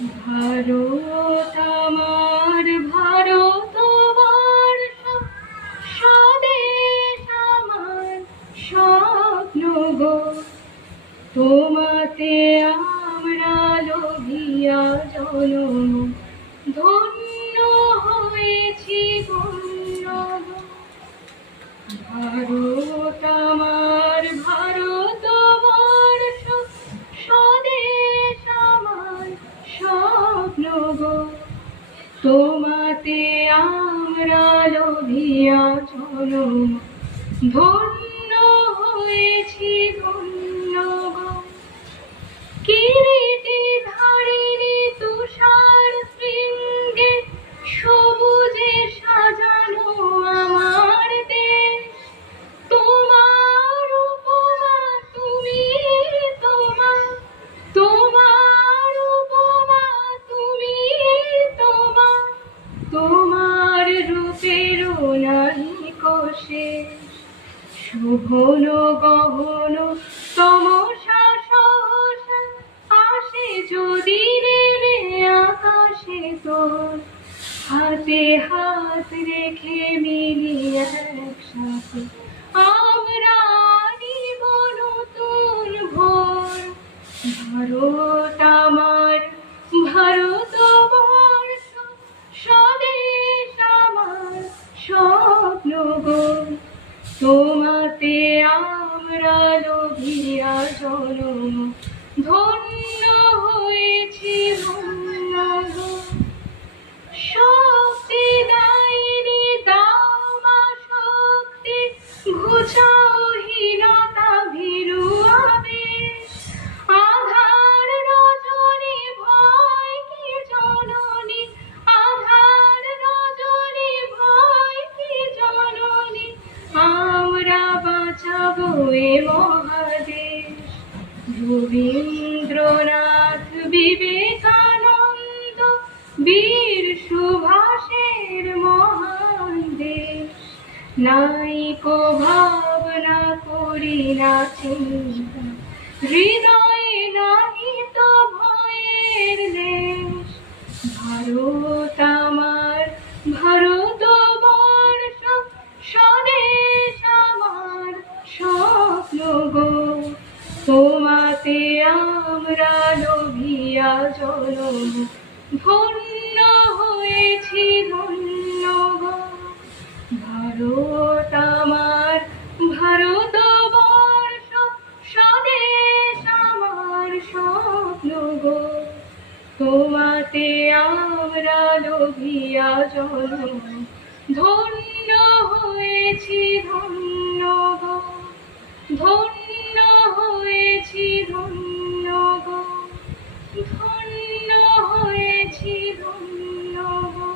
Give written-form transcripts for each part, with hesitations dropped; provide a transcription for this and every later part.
ভারত আমার ভারতবর্ষ, স্বদেশ আমার স্বপ্ন গো। তোমাতে আমরা লোভিয়া জনম, ধন্য হয়েছি ধন্য গো। ভারত আমার ভারতবর্ষ, স্বদেশ আমার স্বপ্ন গো। তোমাতে আমরা লোভিয়া জনম, ধন্য হয়েছি ধন্য গো। কিরীটি ধারিণী তুষার শৃঙ্গে, সবুজে সাজানো আমার দেশ। তোমার উপমা তুমি তোমা, তোমার উপমা তুমি তোমা, তোমার রূপেরও নাহিকো শেষ। শোভন গহন তমসা সহসা, আসে যদি নেমে আকাশে তোর। হাতে হাত রেখে মিলি একসাথে, আমরা নিব নতুন ভোর। ভারত আমার ভারতবর্ষ, স্বদেশ আমার স্বপ্ন গো। তোমাতে আমরা লোভিয়া জনম, ধন্য হয়েছি ধন্য গো। শক্তি দায়নি দাও মা শক্তি, ঘুচাও হীনতা ভীরু আবেশ। আধার রজনী ভয় কি জননী, আধার রজনী ভয় কি জননী, আমরা বাঁচাবো এ মহাদেশ। রবীন্দ্রনাথ বিবেকানন্দ বীর সুভাষের মহান দেশ। নাইকো ভাবনা করি না চিন্তা, হৃদয়ে নাহি তো ভয়ের লেশ। ভারত আমার ভারতবর্ষ, স্বদেশ আমার স্বপ্ন গো। তোমাতে আমরা লোভিয়া জনম, ধন্য হয়েছি ধন্য গো। ভারত আমার ভারতবর্ষ, স্বদেশ আমার স্বপ্ন গো। তোমাতে আমরা লোভিয়া জনম, ধন্য হয়েছি ধন্য গো। ধন্য হয়েছি ধন্য গো, ধন্য হয়েছি ধন্য গো।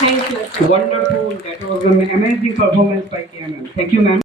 Thank you. Wonderful. That was an amazing performance by KMM. Thank you, ma'am.